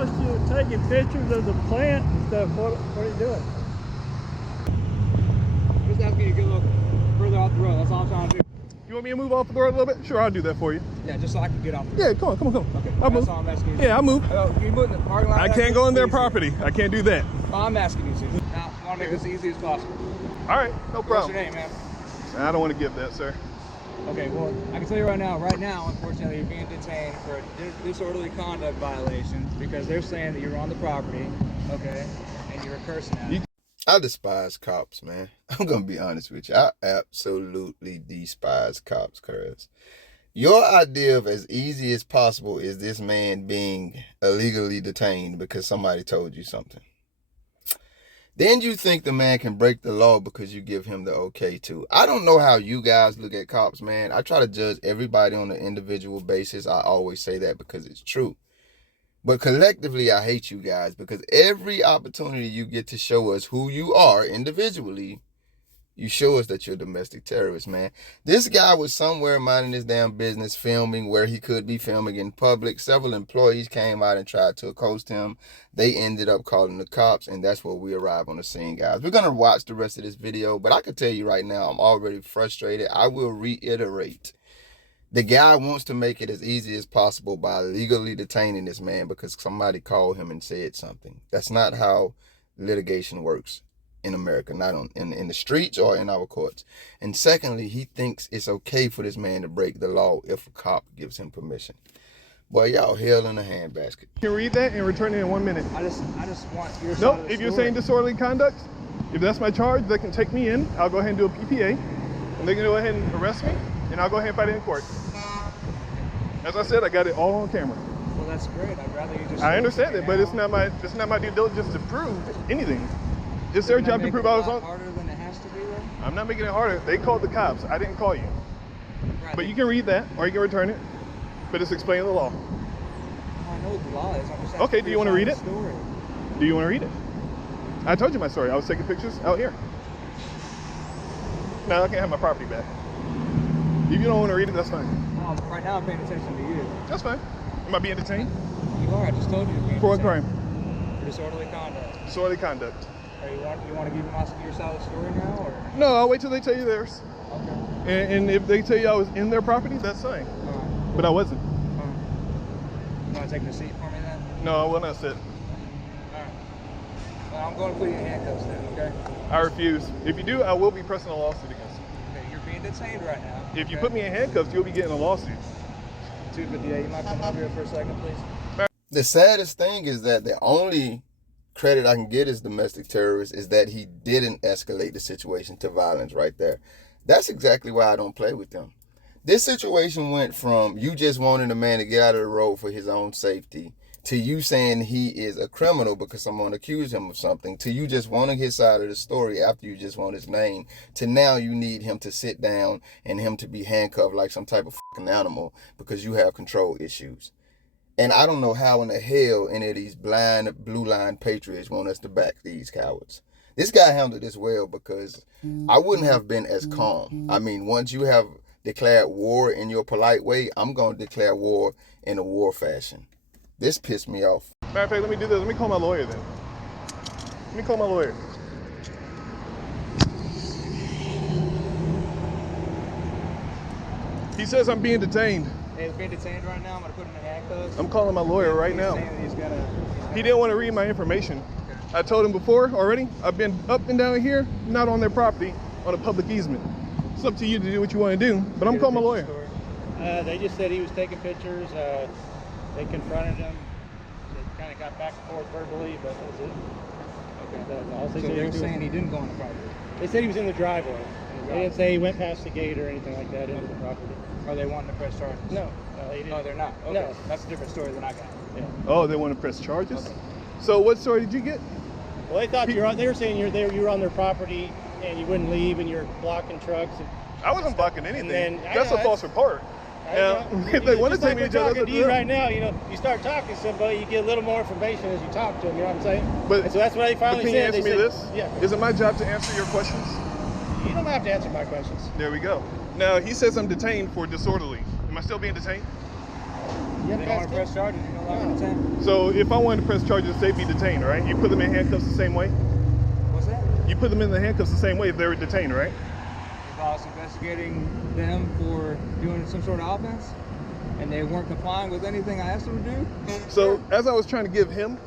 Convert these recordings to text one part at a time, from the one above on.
noticed you were taking pictures of the plant and stuff. What are you doing? Just asking you to get a little further off the road. That's all I'm trying to do. You want me to move off the road a little bit? Sure, I'll do that for you. Yeah, just so I can get off the road. Yeah, come on. Okay, I'll move. that's all I'm asking you. Yeah, I'll move. Can you move in the parking lot? I can't go in their property. I can't do that. Oh, I'm asking you to. Now, I want to make this as easy as possible. All right, no problem. What's your name, man? I don't want to give that, sir. Okay, well, I can tell you right now, unfortunately, you're being detained for a disorderly conduct violation because they're saying that you're on the property, okay, and you're cursing at them. I despise cops, man. I'm going to be honest with you. I absolutely despise cops, cuz your idea of as easy as possible is this man being illegally detained because somebody told you something. Then you think the man can break the law because you give him the okay to. I don't know how you guys look at cops, man. I try to judge everybody on an individual basis. I always say that because it's true. But collectively, I hate you guys because every opportunity you get to show us who you are individually, you show us that you're a domestic terrorist, man. This guy was somewhere minding his damn business, filming where he could be filming in public. Several employees came out and tried to accost him. They ended up calling the cops, and that's where we arrive on the scene, guys. We're going to watch the rest of this video, but I can tell you right now, I'm already frustrated. I will reiterate. The guy wants to make it as easy as possible by legally detaining this man because somebody called him and said something. That's not how litigation works in America, not in the streets or in our courts. And secondly, he thinks it's okay for this man to break the law if a cop gives him permission. Boy, y'all hell in a handbasket. You can read that and return it in 1 minute. I just want your side Nope, of the if you're story. saying disorderly conduct, if that's my charge, they can take me in. I'll go ahead and do a PPA, and they can go ahead and arrest me, and I'll go ahead and fight it in court. As I said, I got it all on camera. Well, that's great. I'd rather you just... I understand it, but it's not my due diligence to prove anything. It's their job to prove I was on. Harder than it has to be, though? I'm not making it harder. They called the cops. I didn't call you. Right. But you can read that, or you can return it. But it's explaining the law. I know what the law is. I'm just Okay, do you want to read it? Story. Do you want to read it? I told you my story. I was taking pictures out here. Now I can't have my property back. If you don't want to read it, that's fine. No, right now I'm paying attention to you. That's fine. Am I being detained? You are. I just told you. You're being For what detained. crime? For disorderly conduct. Disorderly conduct. You want to give your side of the story now, or? No, I'll wait till they tell you theirs. Okay. And if they tell you I was in their property, that's fine. All right. But I wasn't. You want to take the seat for me then? No, I will not sit. All right. Well, I'm going to put you in handcuffs then, okay? I refuse. If you do, I will be pressing a lawsuit against you. Okay, you're being detained right now. If okay? you put me in handcuffs, you'll be getting a lawsuit. 258, you might come over here for a second, please? The saddest thing is that the only credit I can get as domestic terrorist is that he didn't escalate the situation to violence right there. That's exactly why I don't play with them. This situation went from you just wanting a man to get out of the road for his own safety to you saying he is a criminal because someone accused him of something, to you just wanting his side of the story after you just want his name, to now you need him to sit down and him to be handcuffed like some type of fucking animal because you have control issues. And I don't know how in the hell any of these blind blue line patriots want us to back these cowards. This guy handled this well because I wouldn't have been as calm. I mean, once you have declared war in your polite way, I'm going to declare war in a war fashion. This pissed me off. Matter of fact, let me do this. Let me call my lawyer then. Let me call my lawyer. He says I'm being detained. Hey, he's being detained right now. I'm going to put him in handcuffs. I'm calling my lawyer right now. He didn't want to read my information. Okay. I told him before already, I've been up and down here, not on their property, on a public easement. It's up to you to do what you want to do, but I'm calling my lawyer. They just said he was taking pictures. They confronted him. They kind of got back and forth verbally, but that was it. Okay. All So they're saying he didn't go on the property? They said he was in the driveway. They didn't say he went past the gate or anything like that into the property. Are they wanting to press charges? No, they didn't. Oh, they're not? Okay. No. That's a different story than I got. Yeah. Oh, they want to press charges? Okay. So what story did you get? Well, they thought they were saying you were on their property and you wouldn't leave and you're blocking trucks. I wasn't blocking anything. Then, that's a false report. If they want to take me to jail, that's to you right now, you start talking to somebody, you get a little more information as you talk to them, you know what I'm saying? But, and so that's what they finally can said. you answer me this? Yeah. Is it my job to answer your questions? You don't have to answer my questions. There we go. Now, he says I'm detained for disorderly. Am I still being detained? If they don't want to press charges, you're no longer detained. So if I wanted to press charges, they'd be detained, right? You put them in handcuffs the same way? What's that? You put them in the handcuffs the same way if they were detained, right? If I was investigating them for doing some sort of offense, and they weren't complying with anything I asked them to do. So as I was trying to give him,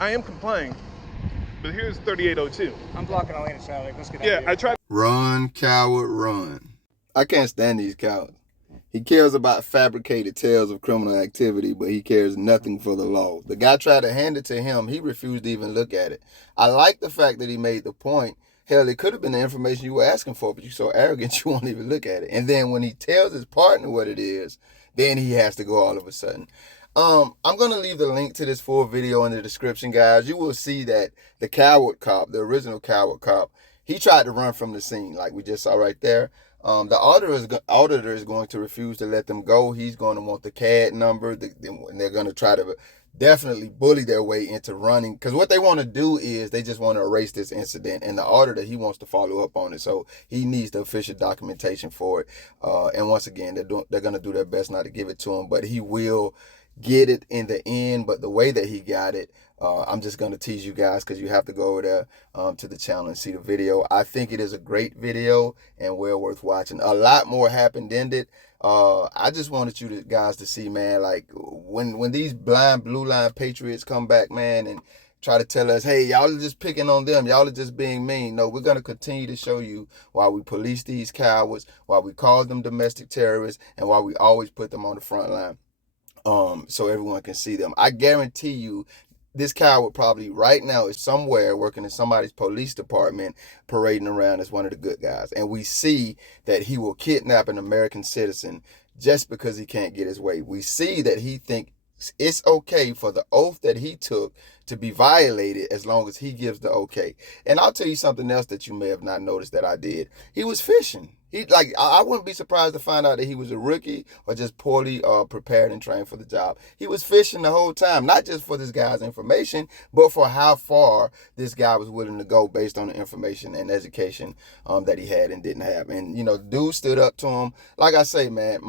I am complying. But here's 3802. I'm blocking all lane, SouthLake. Let's get out of Yeah, here. I tried. Run, coward, run. I can't stand these cowards. He cares about fabricated tales of criminal activity, but he cares nothing for the law. The guy tried to hand it to him. He refused to even look at it. I like the fact that he made the point. Hell, it could have been the information you were asking for, but you're so arrogant you won't even look at it. And then when he tells his partner what it is, then he has to go all of a sudden. I'm going to leave the link to this full video in the description, guys. You will see that the coward cop, the original coward cop, he tried to run from the scene like we just saw right there. The auditor is going to refuse to let them go. He's going to want the CAD number, and they're going to try to definitely bully their way into running, because what they want to do is they just want to erase this incident, and the auditor, he wants to follow up on it, so he needs the official documentation for it. And once again, they're going to do their best not to give it to him, but he will get it in the end. But the way that he got it, I'm just going to tease you guys, because you have to go over there to the channel and see the video. I think it is a great video and well worth watching. A lot more happened in it. I just wanted you guys to see, man, like when these blind blue line patriots come back, man, and try to tell us, hey, y'all are just picking on them, y'all are just being mean. No, we're going to continue to show you why we police these cowards, why we call them domestic terrorists, and why we always put them on the front line, so everyone can see them. I guarantee you, this coward probably right now is somewhere working in somebody's police department, parading around as one of the good guys. And we see that he will kidnap an American citizen just because he can't get his way. We see that he thinks it's okay for the oath that he took to be violated as long as he gives the okay. And I'll tell you something else that you may have not noticed that I did. He was fishing. I wouldn't be surprised to find out that he was a rookie or just poorly prepared and trained for the job. He was fishing the whole time, not just for this guy's information, but for how far this guy was willing to go based on the information and education that he had and didn't have. And, you know, dude stood up to him. Like I say, man,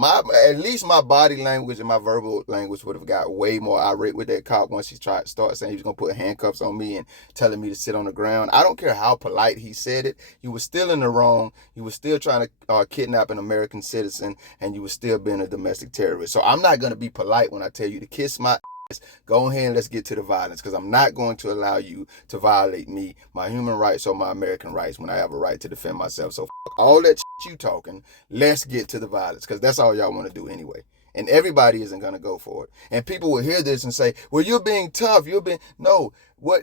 at least my body language and my verbal language would have got way more irate with that cop once he started saying he was going to put handcuffs on me and telling me to sit on the ground. I don't care how polite he said it. You were still in the wrong. You were still trying to kidnap an American citizen, and you were still being a domestic terrorist. So I'm not going to be polite when I tell you to kiss my ass. Go ahead and let's get to the violence, because I'm not going to allow you to violate me, my human rights or my American rights, when I have a right to defend myself. So all that you talking, let's get to the violence, because that's all y'all want to do anyway. And everybody isn't going to go for it. And people will hear this and say, well, you're being tough. No,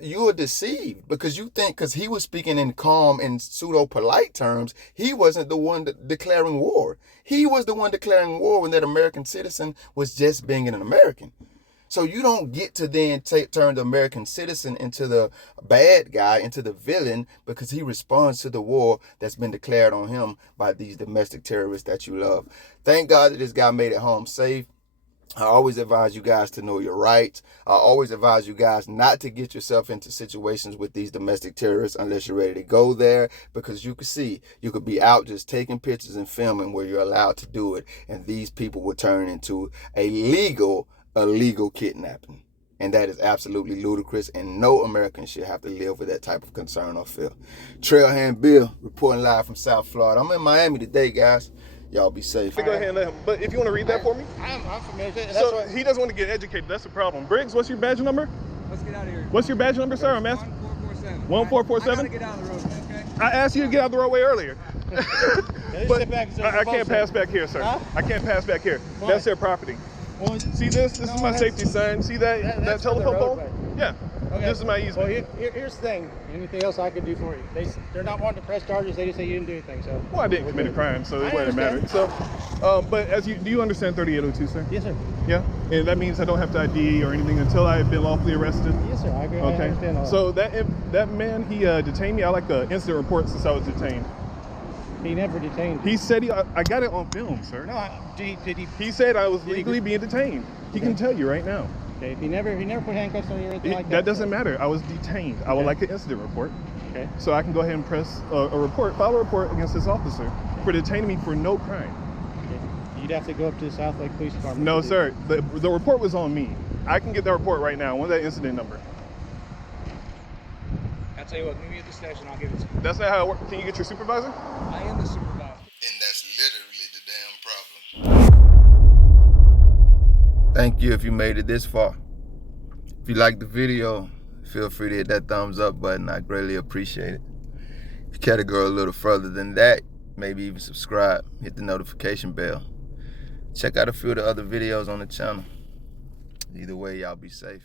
you're deceived, because you think because he was speaking in calm and pseudo polite terms, he wasn't the one declaring war. He was the one declaring war when that American citizen was just being an American. So you don't get to then turn the American citizen into the bad guy, into the villain, because he responds to the war that's been declared on him by these domestic terrorists that you love. Thank God that this guy made it home safe. I always advise you guys to know your rights. I always advise you guys not to get yourself into situations with these domestic terrorists unless you're ready to go there, because you could be out just taking pictures and filming where you're allowed to do it, and these people will turn into illegal kidnapping. And that is absolutely ludicrous, and no American should have to live with that type of concern or fear. Trailhand Bill, reporting live from South Florida. I'm in Miami today, guys. Y'all be safe. Go ahead and let him. But if you want to read that for me. I'm familiar. So he doesn't want to get educated. That's the problem. Briggs, what's your badge number? Let's get out of here. What's your badge number, sir? I'm asking. 1447. 1447? I gotta get out of the road, okay? I asked you to get out of the roadway earlier. But sit back, so I can't pass back here, sir. Huh? I can't pass back here. Why? That's their property. Well, See this? This is my safety sign. See that that's for the telephone pole? roadway. Yeah. Okay. This is my easement. Well, here's the thing. Anything else I could do for you? They're not wanting to press charges. They just say you didn't do anything. So. Well, I didn't commit a crime, so it wouldn't matter. understand. So, but do you understand 3802, sir? Yes, sir. Yeah. And that means I don't have to ID or anything until I've been lawfully arrested. Yes, sir. I agree. Okay. I understand all that. So that man, he detained me. I like the incident report since I was detained. He never detained. He said I got it on film, sir. No, did he? He said I was legally being detained. He can tell you right now. Okay. He never put handcuffs on you or anything like that. That doesn't matter. I was detained. I would like an incident report. Okay. So I can go ahead and file a report against this officer for detaining me for no crime. Okay. You'd have to go up to the SouthLake Police Department. No, sir. The report was on me. I can get that report right now. What's that incident number? I'll tell you what, meet me at the station, I'll give it to you. That's not how it works. Can you get your supervisor? I am the supervisor. And that's literally the damn problem. Thank you if you made it this far. If you liked the video, feel free to hit that thumbs up button. I greatly appreciate it. If you care to go a little further than that, maybe even subscribe, hit the notification bell. Check out a few of the other videos on the channel. Either way, y'all be safe.